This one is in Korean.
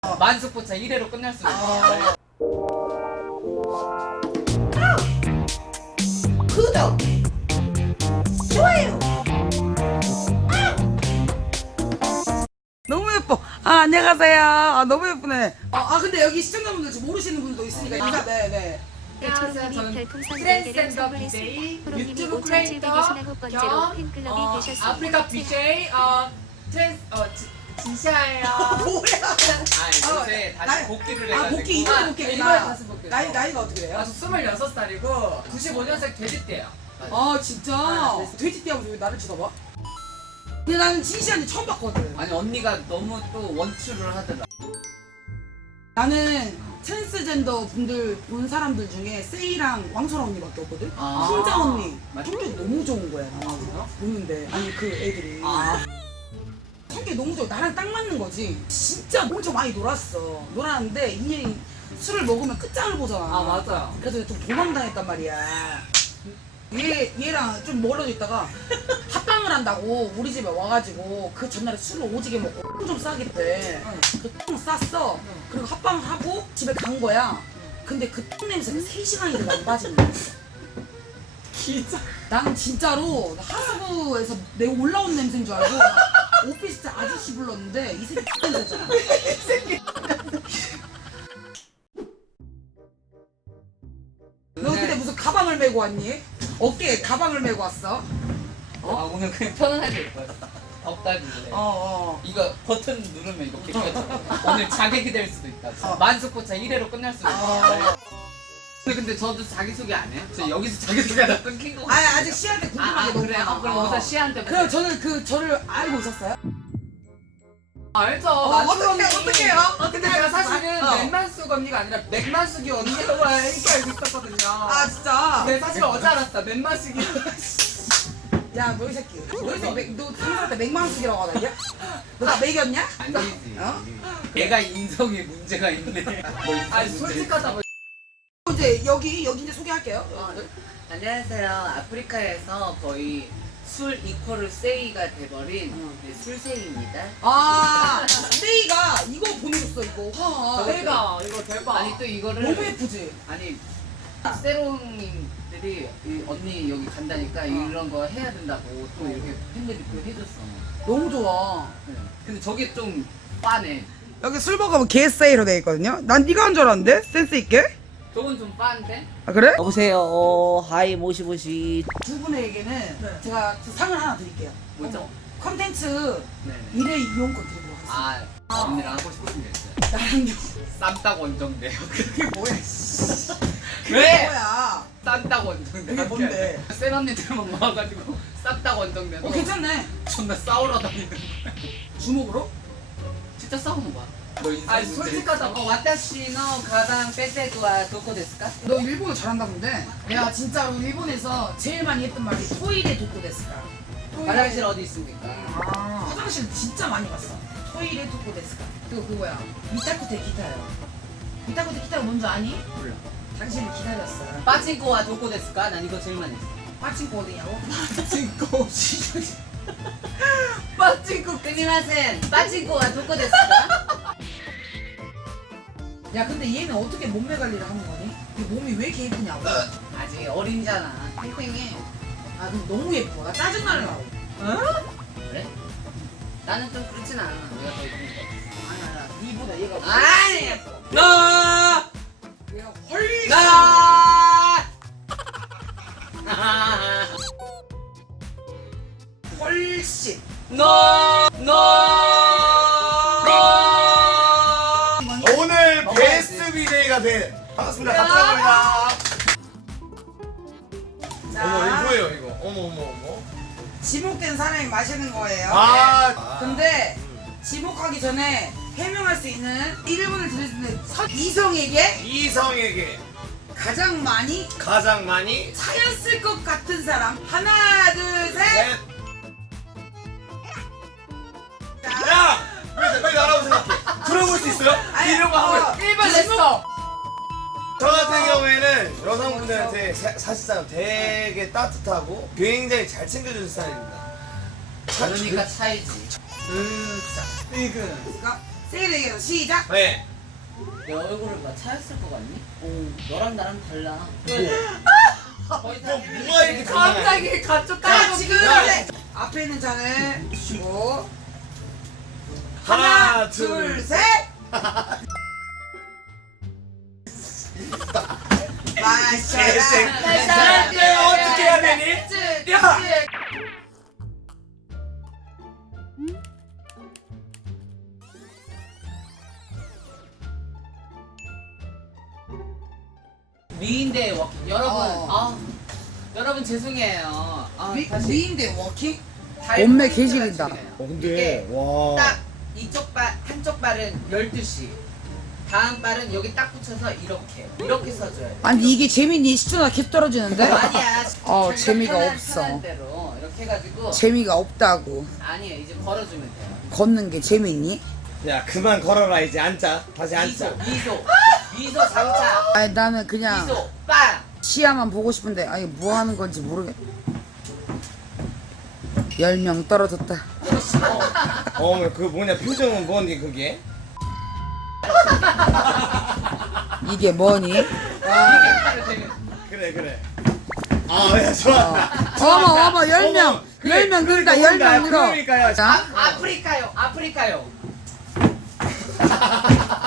만수포차 1회로 끝날 수 있어요. 구독, 좋아요. 너무 예뻐. 아, 안녕하세요. 아, 너무 예쁘네. 근데 여기 시청자분들 지금 모르시는 분도 있으니까 인사. 네네. 안녕하세요. 저는 트랜스젠더 BJ, 유튜브 크리에이터 겸 아프리카 BJ 진샤예요. 뭐야? 요새 다시 복귀를 해가지고. 복귀 이번에 복귀했구나. 이번에 다시 복귀. 나이가 어떻게 돼요? 저 26살이고 95년생 돼지띠예요. 진짜. 돼지띠하고 왜 나를 쳐다봐? 근데 나는 진시한테 처음 봤거든. 아니 언니가 너무 또 원추를 하더라. 나는 트랜스젠더 분들 본 사람들 중에 세이랑 왕소라 언니밖에 없거든. 혼자 언니. 성격이 너무 좋은 거야. 나는 보는데 아니 그 애들이. 성격이 너무 좋아. 나랑 딱 맞는 거지. 진짜 엄청 많이 놀았는데 이 술을 먹으면 끝장을 보잖아. 맞아요. 그래서 좀 도망다녔단 말이야. 얘랑 좀 멀어져 있다가 합방을 한다고 우리 집에 와가지고 그 전날에 술을 오지게 먹고 좀 싸겠대. 그똥 쌌어. 그리고 합방을 하고 집에 간 거야. 근데 그 똥 냄새가 3시간이 돼도 안 빠지는 거야. 진짜. 나는 진짜로 하수구에서 내 올라온 냄새인 줄 알고 오피스텔 아저씨 불렀는데 이 새끼 냄새잖아. 너 근데 무슨 가방을 메고 왔니? 어깨에 가방을 메고 왔어? 오늘 그냥 편안하게 입어요. 덥다길래. 이거 버튼 누르면 이거 깨끗해져. 오늘 자객이 될 수도 있다. 만수포차 1회로 끝날 수도 있어. 근데 저도 자기소개 안 해요? 저 여기서 자기소개가 끊긴 거 같아요. 아직 씨한테 궁금한 게 너무 그래요? 많아. 그럼 우선 씨한테. 그럼 저는 저를 알고 있었어요? 알죠. 어떡해요? 근데 제가 사실은 맥만숙 언니가 아니라 맥만숙이 언니가 이렇게 알고 있었거든요. 진짜? 근데 사실 어제 알았다. 맥만숙이. 야, 너 이 새끼. 너 생각할 때 맥망숙이라고 하다냐? 너 나 매겼냐? 아니지. 어? 얘가 인성에 문제가 있네. 아니 솔직하다. 이제 여기 이제 소개할게요. 안녕하세요. 아프리카에서 거의 술 이퀄을 세이가 돼버린 술세이입니다. 세이가 이거 보내줬어, 이거. 세이가 이거 대박. 아니 또 이거를 너무 예쁘지? 아니 세롱님들이 이 언니 여기 간다니까 이런 거 해야 된다고 또 이렇게 팬들이 또 해줬어. 너무 좋아. 근데 저게 좀 빠네. 여기 술 먹으면 개세이로 돼 있거든요. 난 네가 한 줄 알았는데? 센스 있게? 저건 좀 빠인데? 그래? 여보세요. 하이 모시모시. 두 분에게는 제가 상을 하나 드릴게요. 뭐죠? 컨텐츠 네네. 1회 이용권 드리도록 하겠습니다. 언니랑 하고 싶은 게 있어요. 나랑요. 쌈딱 원정대요. 그게 뭐야? 왜? 뭐야? 쌈딱 원정대. 그게 뭔데? 센 언니들만 모아가지고 쌈딱 원정대. 괜찮네. 존나 싸우러 다니는. 주먹으로? 진짜 싸우는 거야. 너 인생 솔직하다. 와타시노 가방 빼떼구와 도코 데스까? 너 일본어 잘한다던데? 내가 진짜로 일본에서 제일 많이 했던 말이 토이레 도코 데스까? 화장실 어디 있습니까? 화장실 진짜 많이 갔어. 토이레 도코 데스까? 그리고 그거야. 미타쿠테 기타요. 미타쿠테 기타가 뭔지 아니? 몰라. 당신을 기다렸어. 빠친코와 도코 데스까? 난 이거 제일 많이 했어. 빠친코 어디냐고? 빠친코. 빠친코. 스미마센. 빠친코와 도코 데스까? 야, 근데 얘는 어떻게 몸매 관리를 하는 거니? 이 몸이 왜 이렇게 예쁘냐고? 아직 어린잖아. 팽팽해. 근데 너무 예뻐. 나 짜증나려고. 그래? 나는 좀 그렇진 않아. 내가 더 이쁜 거. 아니야, 니보다 얘가 아니! 예뻐. 너! 얘가 훨씬 나! 훨씬. 너! 오늘 베스트 BJ가 된 반갑습니다. 박사입니다. 어머 이거예요 이거. 어머. 지목된 사람이 마시는 거예요. 근데 근데 지목하기 전에 해명할 수 있는 1분을 드릴 수 있는 이성에게 이성에게 가장 많이 가장 많이 차였을 것 같은 사람. 하나, 둘, 셋. 넷. 야! 왜 나라고 생각해? 들어볼 수 있어요? 이런 거 하고 1번 냈어! 저 같은 경우에는 여성분들한테 사실상 되게 따뜻하고 굉장히 잘 챙겨주는 스타일입니다. 그러니까 차이지. 그러니까 세일 얘기해서 시작. 네. 내 얼굴을 나 차였을 것 같니? 너랑 나랑 달라. 거의 다 뭐가 이렇게 갑자기 가쪽 자, 따라서 지금 앞에 있는 잔을 주시고 하나, 둘, 셋. 마셔라. 내가 어떻게 해야 되니? 야! 미인대 여러분 어. 여러분 죄송해요. 미인대 워킹? 달 몸매 포인트가 개질이다. 중요해요. 근데 이게 와. 딱 이쪽 발 한쪽 발은 12시 다음 발은 여기 딱 붙여서 이렇게 써줘야 돼. 아니 이게 재밌니? 시초나 캡 떨어지는데? 아니야. 어, 자기가 재미가 편한 없어. 대로 이렇게 해가지고 재미가 없다고. 아니에요. 이제 걸어주면 돼요. 걷는 게 재밌니? 야 그만 걸어라 이제 앉자. 다시 미소 앉자. 미소 장착 아니 나는 그냥 미소 빵. 시야만 보고 싶은데 아니 뭐 하는 건지 모르겠. 10명 떨어졌다. 그 뭐냐 표정은 뭔데 그게? 이게 뭐니? 그래. 아야 좋아. 어머 10명. 10명 늘다 10명 늘어. 그러니까요. 자, 아프리카요.